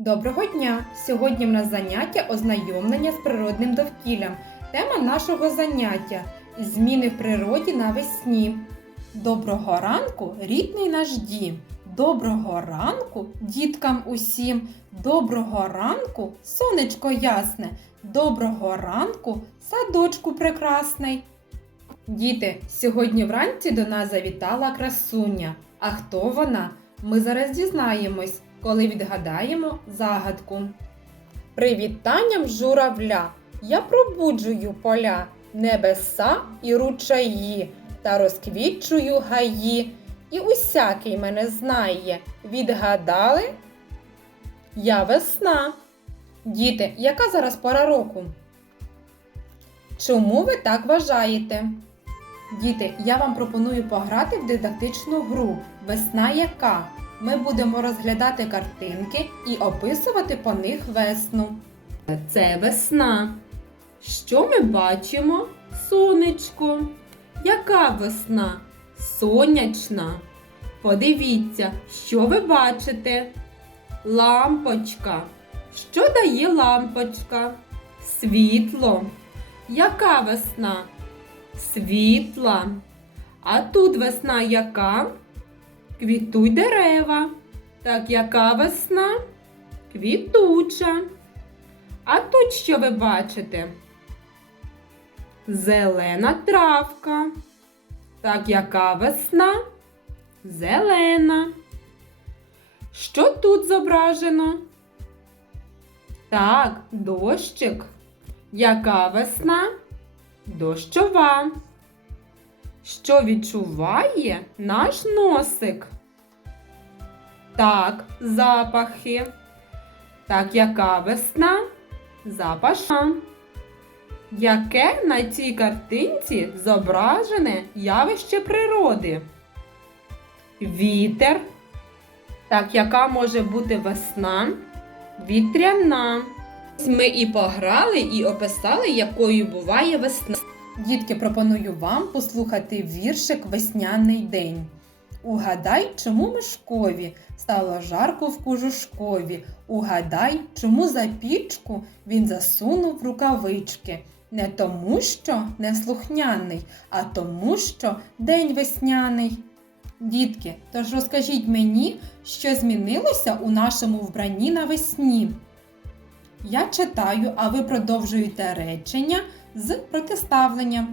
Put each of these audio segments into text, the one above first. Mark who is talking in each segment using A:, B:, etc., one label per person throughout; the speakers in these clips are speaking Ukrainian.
A: Доброго дня! Сьогодні в нас заняття ознайомлення з природним довкіллям. Тема нашого заняття зміни в природі навесні. Доброго ранку, рідний наш дім. Доброго ранку діткам усім. Доброго ранку, сонечко ясне. Доброго ранку, садочку прекрасний. Діти, сьогодні вранці до нас завітала красуня. А хто вона? Ми зараз дізнаємось, коли відгадаємо загадку. Привітанням журавля я пробуджую поля, небеса і ручаї, та розквітчую гаї, і усякий мене знає. Відгадали? Я весна. Діти, яка зараз пора року? Чому ви так вважаєте? Діти, я вам пропоную пограти в дидактичну гру Весна яка. Ми будемо розглядати картинки і описувати по них весну. Це весна. Що ми бачимо? Сонечко. Яка весна? Сонячна. Подивіться, що ви бачите? Лампочка. Що дає лампочка? Світло. Яка весна? Світла. А тут весна яка? Квітуй дерева. Так яка весна? Квітуча. А тут що ви бачите? Зелена травка. Так яка весна? Зелена. Що тут зображено? Так, дощик. Яка весна? Дощова. Що відчуває наш носик? Так, запахи. Так, яка весна? Запаша. Яке на цій картинці зображене явище природи? Вітер. Так, яка може бути весна? Вітряна. Ми і пограли, і описали, якою буває весна. Дітки, пропоную вам послухати віршик Весняний день. Угадай, чому мишкові стало жарко в кожушкові. Угадай, чому за пічку він засунув рукавички. Не тому, що неслухняний, а тому, що день весняний. Дітки, тож розкажіть мені, що змінилося у нашому вбранні навесні. Я читаю, а ви продовжуєте речення з протиставленням.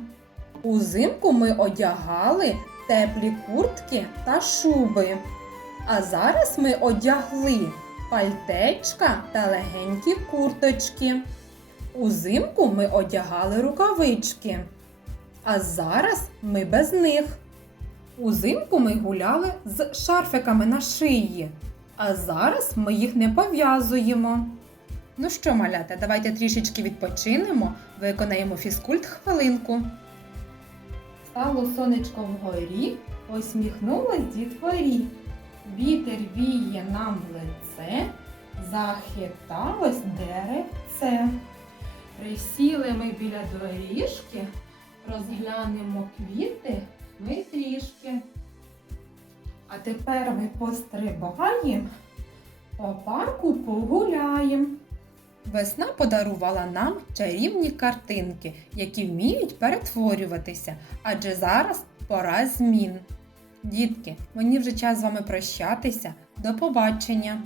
A: Узимку ми одягали теплі куртки та шуби. А зараз ми одягли пальтечка та легенькі курточки. Узимку ми одягали рукавички. А зараз ми без них. Узимку ми гуляли з шарфиками на шиї. А зараз ми їх не пов'язуємо. Ну що, малята, давайте трішечки відпочинемо, виконаємо фізкульт хвилинку. Стало сонечко вгорі, посміхнулась дітворі. Вітер віє нам в лице, захиталось деревце. Присіли ми біля доріжки, розглянемо квіти ми трішки. А тепер ми пострибаємо, по парку погуляємо. Весна подарувала нам чарівні картинки, які вміють перетворюватися, адже зараз пора змін. Дітки, мені вже час з вами прощатися. До побачення!